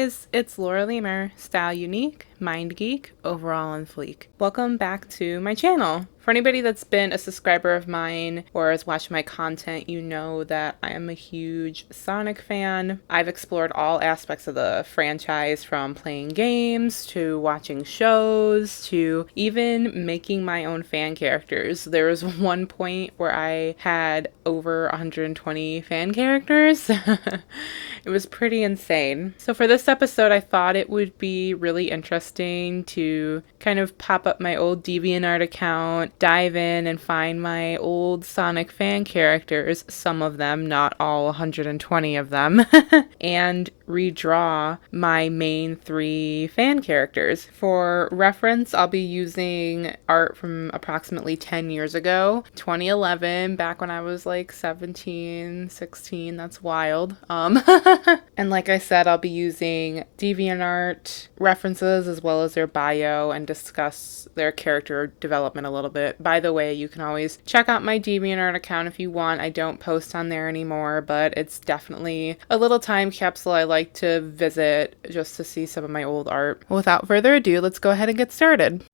guys, it's Laura Lemur, style unique, mind geek, overall on fleek. Welcome back to my channel. For anybody that's been a subscriber of mine or has watched my content, you know that I am a huge Sonic fan. I've explored all aspects of the franchise, from playing games to watching shows to even making my own fan characters. There was one point where I had over 120 fan characters. It was pretty insane. So for this episode, I thought it would be really interesting to kind of pop up my old DeviantArt account, dive in and find my old Sonic fan characters, some of them, not all 120 of them, and redraw my main 3 fan characters. For reference, I'll be using art from approximately 10 years ago, 2011, back when I was like 17, 16, that's wild. And like I said, I'll be using DeviantArt references as well as their bio and discuss their character development a little bit. By the way, you can always check out my DeviantArt account if you want. I don't post on there anymore, but it's definitely a little time capsule I like to visit just to see some of my old art. Without further ado, let's go ahead and get started.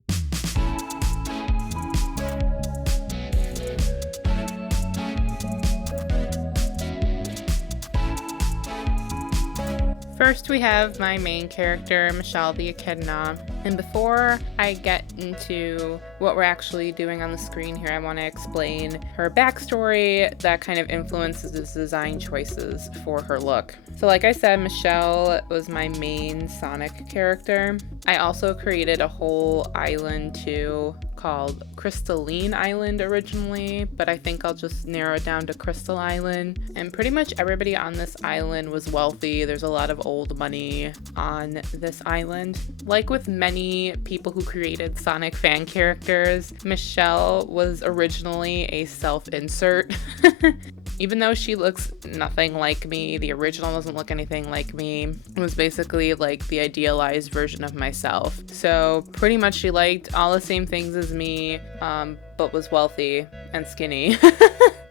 First, we have my main character, Michelle the Echidna. And before I get into what we're actually doing on the screen here, I want to explain her backstory that kind of influences the design choices for her look. So like I said, Michelle was my main Sonic character. I also created a whole island too, called Crystalline Island originally, but I think I'll just narrow it down to Crystal Island. And pretty much everybody on this island was wealthy. There's a lot of old money on this island. Like with many people who created Sonic fan characters, Michelle was originally a self-insert. Even though she looks nothing like me, the original doesn't look anything like me. It was basically like the idealized version of myself. So pretty much she liked all the same things as me, but was wealthy and skinny.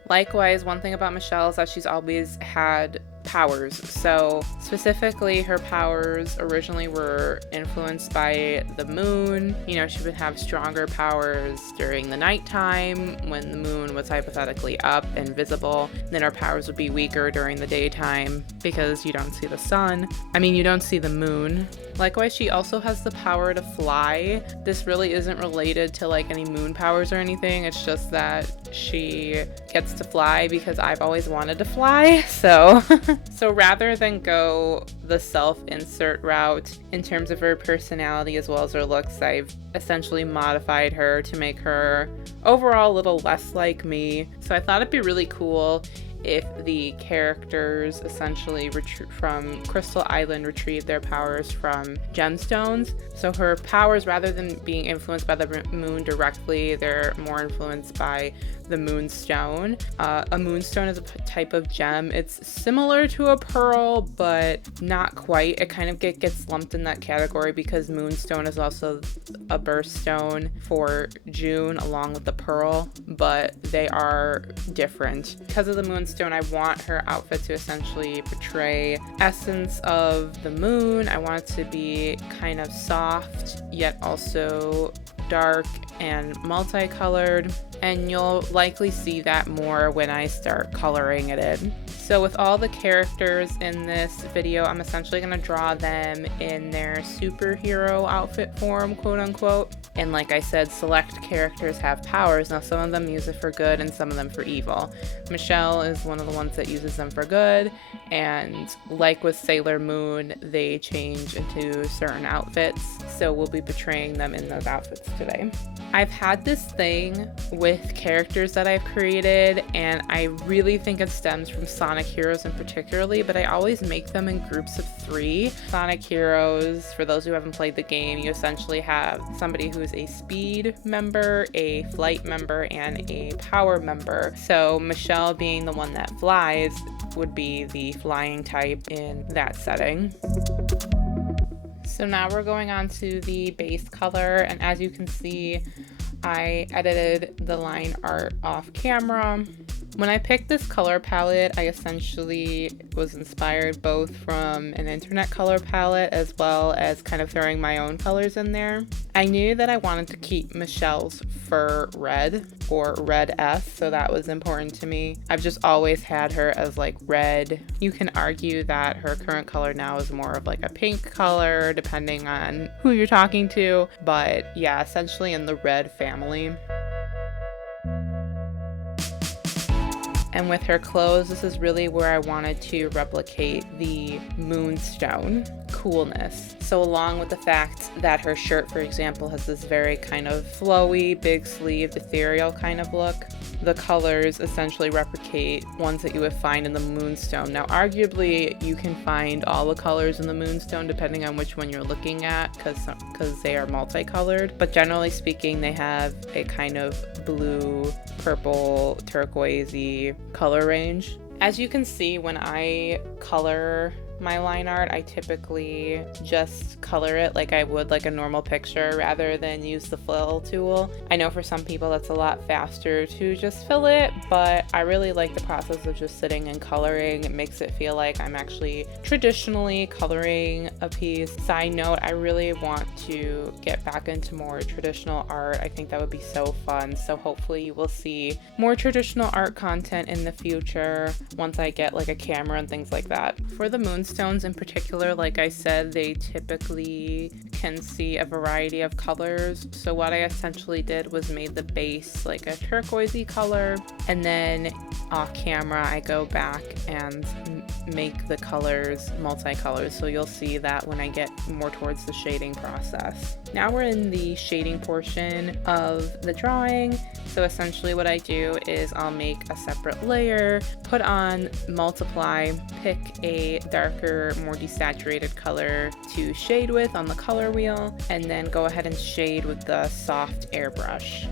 Likewise, one thing about Michelle is that she's always had powers. So specifically, her powers originally were influenced by the moon. You know, she would have stronger powers during the nighttime when the moon was hypothetically up and visible. Then her powers would be weaker during the daytime because you don't see the sun. I mean, you don't see the moon. Likewise, she also has the power to fly. This really isn't related to like any moon powers or anything. It's just that she gets to fly because I've always wanted to fly. So rather than go the self-insert route in terms of her personality as well as her looks, I've essentially modified her to make her overall a little less like me. So I thought it'd be really cool if the characters essentially from Crystal Island retrieve their powers from gemstones. So her powers, rather than being influenced by the moon directly, they're more influenced by the moonstone. A moonstone is a type of gem. It's similar to a pearl, but not quite. It kind of gets lumped in that category because moonstone is also a birthstone for June along with the pearl, but they are different. Because of the moonstone, I want her outfit to essentially portray essence of the moon. I want it to be kind of soft, yet also dark and multicolored, and you'll likely see that more when I start coloring it in. So with all the characters in this video, I'm essentially going to draw them in their superhero outfit form, quote unquote. And like I said, select characters have powers. Now some of them use it for good and some of them for evil. Michelle is one of the ones that uses them for good, and like with Sailor Moon, they change into certain outfits. So we'll be portraying them in those outfits today. I've had this thing with characters that I've created, and I really think it stems from Sonic Heroes in particularly, but I always make them in groups of 3. Sonic Heroes, for those who haven't played the game, you essentially have somebody who's a speed member, a flight member, and a power member. So Michelle, being the one that flies, would be the flying type in that setting. So now we're going on to the base color, and as you can see, I edited the line art off camera. When I picked this color palette, I essentially was inspired both from an internet color palette as well as kind of throwing my own colors in there. I knew that I wanted to keep Michelle's fur red, or red S, so that was important to me. I've just always had her as like red. You can argue that her current color now is more of like a pink color, depending on who you're talking to, but yeah, essentially in the red family. And with her clothes, this is really where I wanted to replicate the moonstone coolness. So along with the fact that her shirt, for example, has this very kind of flowy, big sleeved, ethereal kind of look, the colors essentially replicate ones that you would find in the moonstone. Now, arguably, you can find all the colors in the moonstone depending on which one you're looking at, because they are multicolored. But generally speaking, they have a kind of blue, purple, turquoisey color range. As you can see, when I color my line art, I typically just color it like I would like a normal picture rather than use the fill tool. I know for some people that's a lot faster to just fill it, but I really like the process of just sitting and coloring. It makes it feel like I'm actually traditionally coloring a piece. Side note, I really want to get back into more traditional art. I think that would be so fun. So hopefully you will see more traditional art content in the future once I get like a camera and things like that. For the moonstones in particular, like I said, they typically can see a variety of colors. So what I essentially did was made the base like a turquoisey color, and then off camera I go back and make the colors multicolors. So you'll see that when I get more towards the shading process. Now we're in the shading portion of the drawing. So essentially what I do is I'll make a separate layer, put on multiply, pick a darker, more desaturated color to shade with on the color wheel, and then go ahead and shade with the soft airbrush.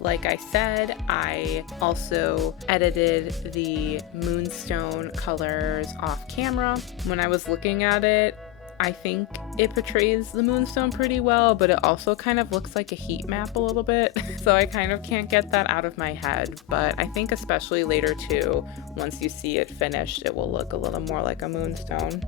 Like I said, I also edited the moonstone colors off camera. When I was looking at it, I think it portrays the moonstone pretty well, but it also kind of looks like a heat map a little bit. So I kind of can't get that out of my head, but I think especially later too, once you see it finished, it will look a little more like a moonstone.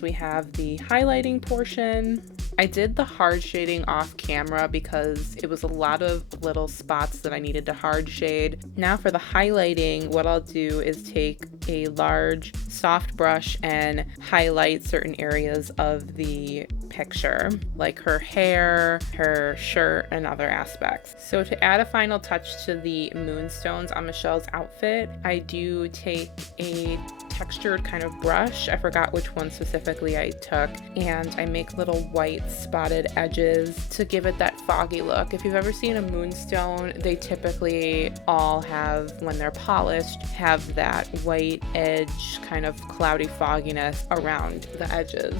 We have the highlighting portion. I did the hard shading off camera because it was a lot of little spots that I needed to hard shade. Now for the highlighting, what I'll do is take a large soft brush and highlight certain areas of the picture, like her hair, her shirt, and other aspects. So to add a final touch to the moonstones on Michelle's outfit, I do take a textured kind of brush, I forgot which one specifically I took, and I make little white spotted edges to give it that foggy look. If you've ever seen a moonstone, they typically all have, when they're polished, have that white edge kind of cloudy fogginess around the edges.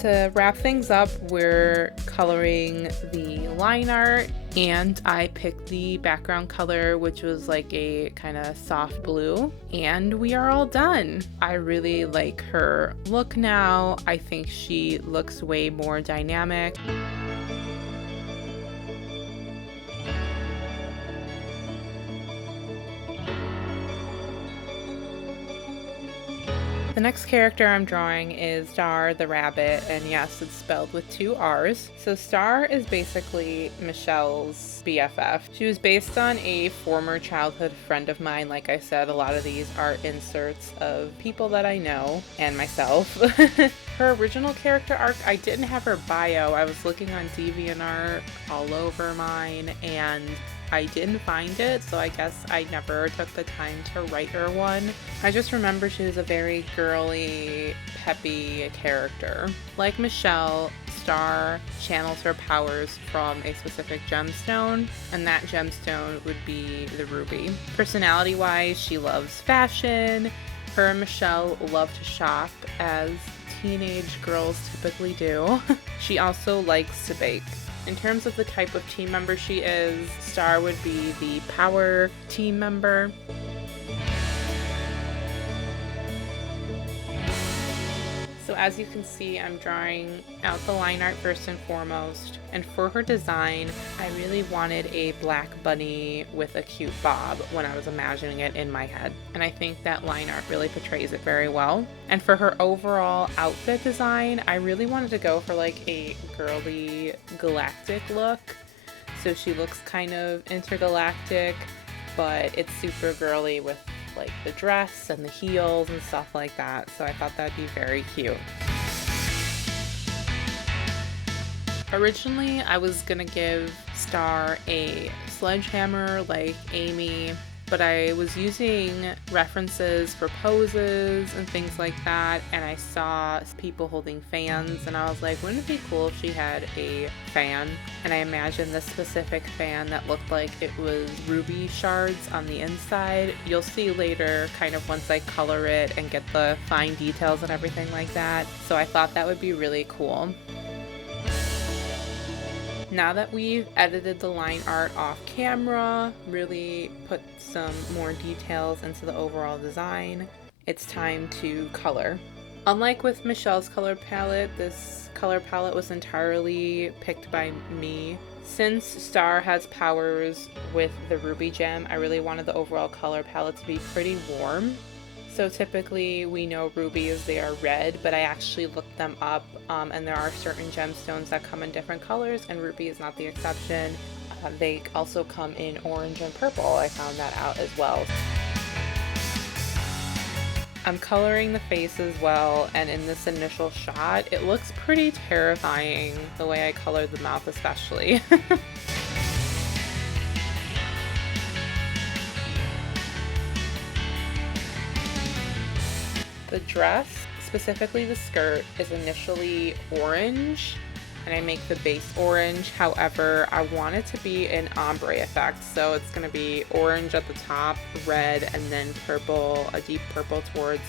To wrap things up, we're coloring the line art, and I picked the background color, which was like a kind of soft blue, and we are all done. I really like her look now. I think she looks way more dynamic. The next character I'm drawing is Starr the Rabbit, and yes, it's spelled with 2 R's. So Starr is basically Michelle's BFF. She was based on a former childhood friend of mine. Like I said, a lot of these are inserts of people that I know and myself. Her original character arc, I didn't have her bio. I was looking on DeviantArt all over mine, and I didn't find it, so I guess I never took the time to write her one. I just remember she was a very girly, peppy character. Like Michelle, Starr channels her powers from a specific gemstone, and that gemstone would be the ruby. Personality-wise, she loves fashion. Her and Michelle love to shop, as teenage girls typically do. She also likes to bake. In terms of the type of team member she is, Starr would be the power team member. So as you can see, I'm drawing out the line art first and foremost, and for her design, I really wanted a black bunny with a cute bob when I was imagining it in my head, and I think that line art really portrays it very well. And for her overall outfit design, I really wanted to go for like a girly galactic look, so she looks kind of intergalactic, but it's super girly with like the dress and the heels and stuff like that, so I thought that'd be very cute. Originally, I was gonna give Starr a sledgehammer like Amy, but I was using references for poses and things like that, and I saw people holding fans, and I was like, wouldn't it be cool if she had a fan? And I imagined this specific fan that looked like it was ruby shards on the inside. You'll see later, kind of once I color it and get the fine details and everything like that. So I thought that would be really cool. Now that we've edited the line art off camera, really put some more details into the overall design, it's time to color. Unlike with Michelle's color palette, this color palette was entirely picked by me. Since Starr has powers with the ruby gem, I really wanted the overall color palette to be pretty warm. So typically we know rubies, they are red, but I actually looked them up, and there are certain gemstones that come in different colors, and ruby is not the exception. They also come in orange and purple. I found that out as well. I'm coloring the face as well, and in this initial shot, it looks pretty terrifying, the way I colored the mouth especially. The dress, specifically the skirt, is initially orange, and I make the base orange. However, I want it to be an ombre effect, so it's going to be orange at the top, red, and then purple, a deep purple towards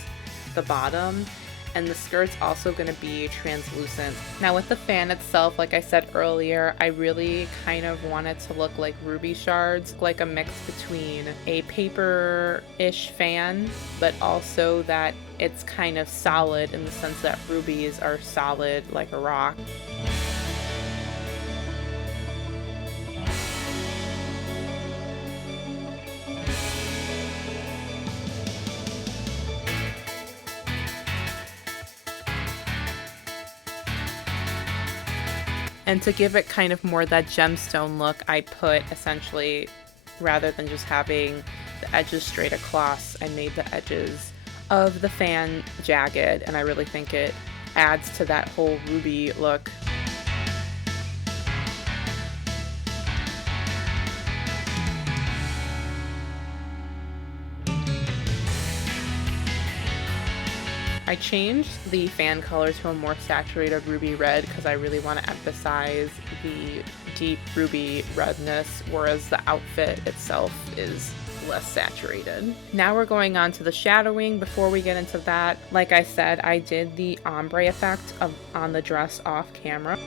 the bottom. And the skirt's also going to be translucent. Now with the fan itself, like I said earlier, I really kind of want it to look like ruby shards, like a mix between a paper-ish fan, but also that it's kind of solid in the sense that rubies are solid like a rock. And to give it kind of more that gemstone look, I put essentially, rather than just having the edges straight across, I made the edges of the fan jagged, and I really think it adds to that whole ruby look. I changed the fan color to a more saturated ruby red because I really want to emphasize the deep ruby redness, whereas the outfit itself is less saturated. Now we're going on to the shadowing. Before we get into that, like I said, I did the ombre effect on the dress off camera.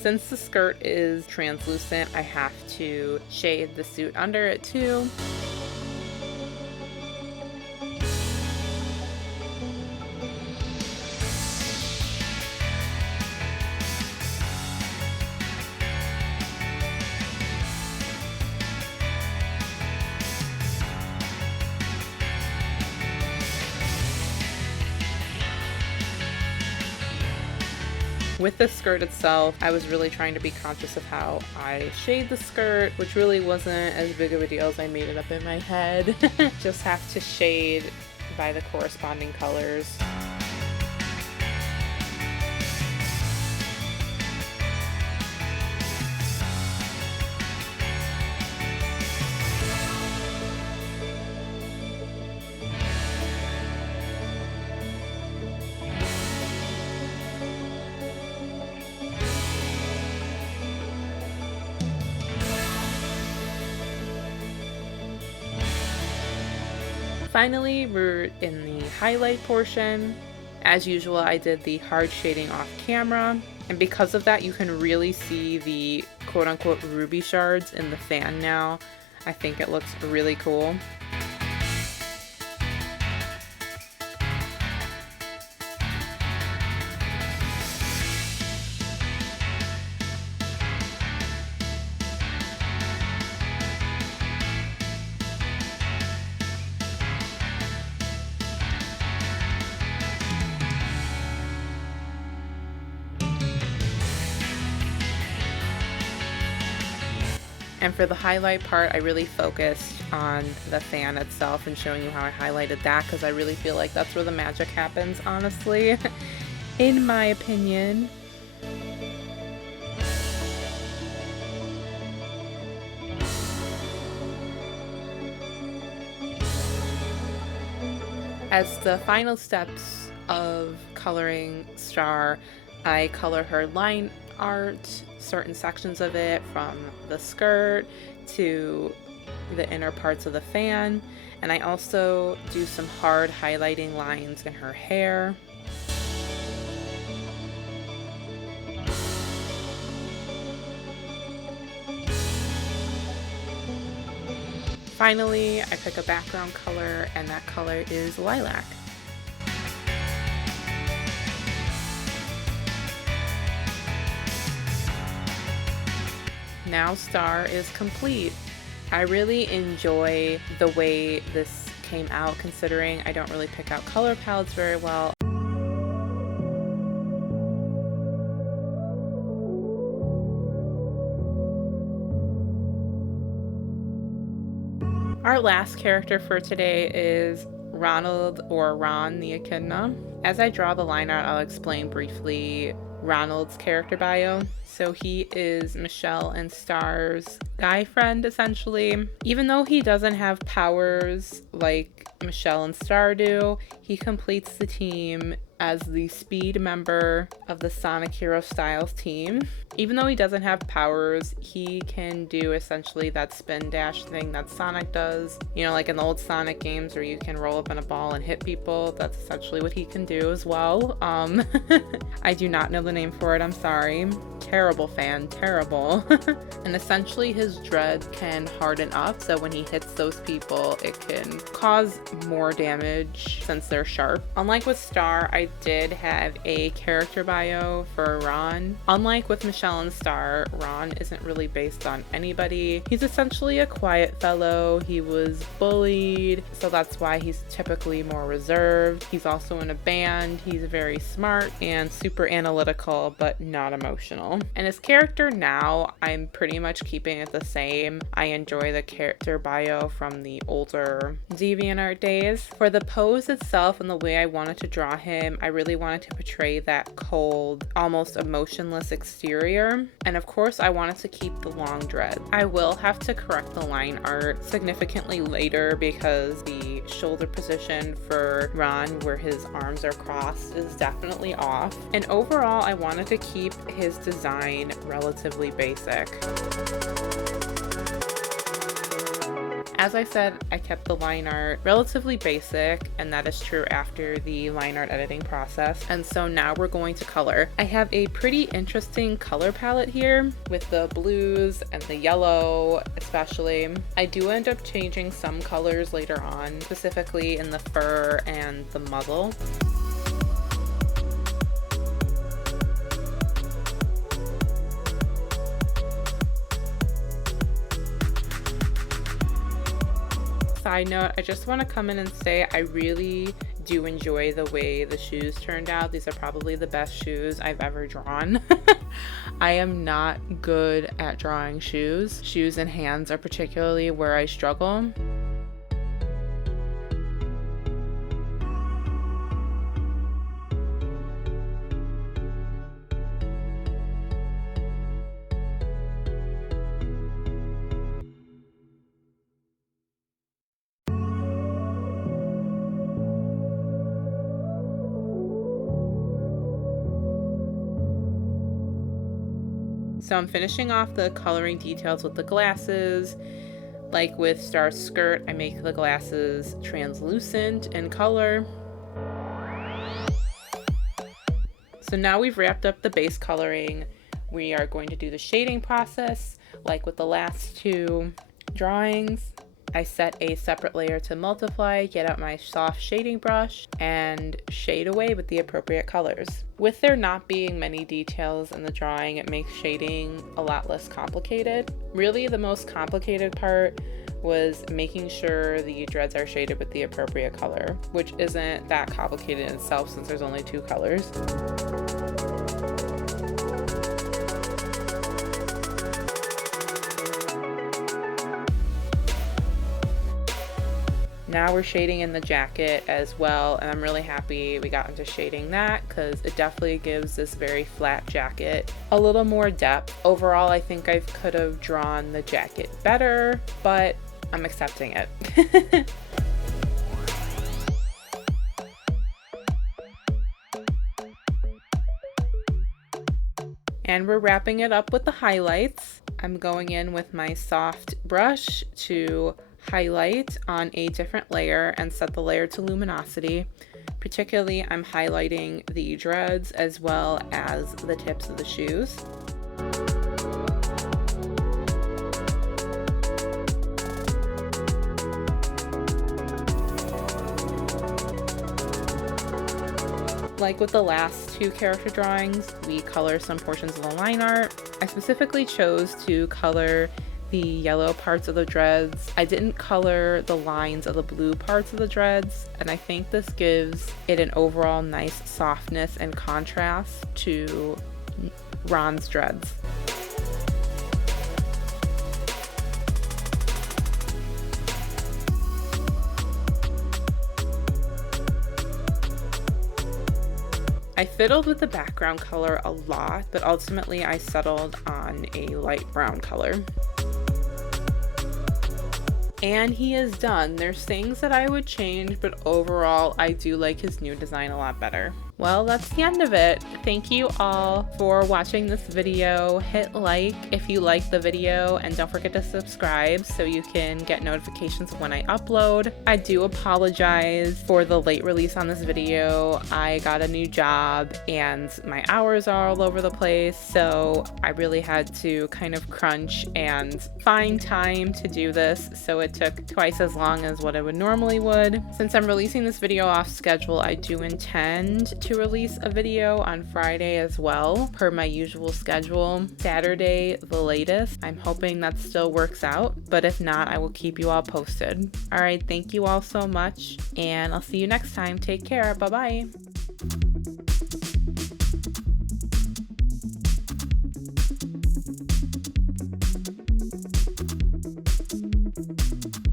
Since the skirt is translucent, I have to shade the suit under it too. With the skirt itself, I was really trying to be conscious of how I shade the skirt, which really wasn't as big of a deal as I made it up in my head. Just have to shade by the corresponding colors. Finally, we're in the highlight portion. As usual, I did the hard shading off camera, and because of that, you can really see the quote-unquote ruby shards in the fan now. I think it looks really cool. And for the highlight part, I really focused on the fan itself and showing you how I highlighted that, because I really feel like that's where the magic happens, honestly, in my opinion. As the final steps of coloring Starr, I color her line art, certain sections of it, from the skirt to the inner parts of the fan, and I also do some hard highlighting lines in her hair. Finally, I pick a background color, and that color is lilac. Now Starr is complete. I really enjoy the way this came out, considering I don't really pick out color palettes very well. Our last character for today is Ronald, or Ron the Echidna. As I draw the line art, I'll explain briefly Ronald's character bio. So he is Michelle and Starr's guy friend, essentially. Even though he doesn't have powers like Michelle and Starr do, he completes the team as the speed member of the Sonic Hero Styles team. Even though he doesn't have powers, he can do essentially that spin dash thing that Sonic does. You know, like in the old Sonic games where you can roll up in a ball and hit people. That's essentially what he can do as well. I do not know the name for it, I'm sorry. Terrible fan, terrible. And essentially his dread can harden up, so when he hits those people, it can cause more damage since they're sharp. Unlike with Starr, I did have a character bio for Ron. Unlike with Michelle and Starr, Ron isn't really based on anybody. He's essentially a quiet fellow. He was bullied, so that's why he's typically more reserved. He's also in a band. He's very smart and super analytical, but not emotional. And his character now, I'm pretty much keeping it the same. I enjoy the character bio from the older DeviantArt days. For the pose itself and the way I wanted to draw him, I really wanted to portray that cold, almost emotionless exterior. And of course, I wanted to keep the long dread. I will have to correct the line art significantly later because the shoulder position for Ron, where his arms are crossed, is definitely off. And overall, I wanted to keep his design relatively basic. As I said, I kept the line art relatively basic, and that is true after the line art editing process. And so now we're going to color. I have a pretty interesting color palette here with the blues and the yellow especially. I do end up changing some colors later on, specifically in the fur and the muzzle. Side note, I just want to come in and say I really do enjoy the way the shoes turned out. These are probably the best shoes I've ever drawn. I am not good at drawing shoes. Shoes and hands are particularly where I struggle. So I'm finishing off the coloring details with the glasses, Like with Star's skirt, I make the glasses translucent in color. So now we've wrapped up the base coloring. We are going to do the shading process. Like with the last two drawings, I set a separate layer to multiply, get out my soft shading brush, and shade away with the appropriate colors. With there not being many details in the drawing, it makes shading a lot less complicated. Really, the most complicated part was making sure the dreads are shaded with the appropriate color, which isn't that complicated in itself since there's only two colors. Now we're shading in the jacket as well, and I'm really happy we got into shading that because it definitely gives this very flat jacket a little more depth. Overall, I think I could have drawn the jacket better, but I'm accepting it. And we're wrapping it up with the highlights. I'm going in with my soft brush to highlight on a different layer and set the layer to luminosity. Particularly, I'm highlighting the dreads as well as the tips of the shoes. Like with the last two character drawings, we color some portions of the line art. I specifically chose to color the yellow parts of the dreads. I didn't color the lines of the blue parts of the dreads, and I think this gives it an overall nice softness and contrast to Ron's dreads. I fiddled with the background color a lot, but ultimately I settled on a light brown color. And he is done. There's things that I would change, but overall I do like his new design a lot better. Well, that's the end of it. Thank you all for watching this video. Hit like if you like the video, and don't forget to subscribe so you can get notifications when I upload. I do apologize for the late release on this video. I got a new job and my hours are all over the place, so I really had to kind of crunch and find time to do this, so it took twice as long as what I would normally would. Since I'm releasing this video off schedule, I do intend to release a video on Friday as well, per my usual schedule. Saturday, the latest. I'm hoping that still works out, but if not, I will keep you all posted. All right, thank you all so much, and I'll see you next time. Take care. Bye-bye.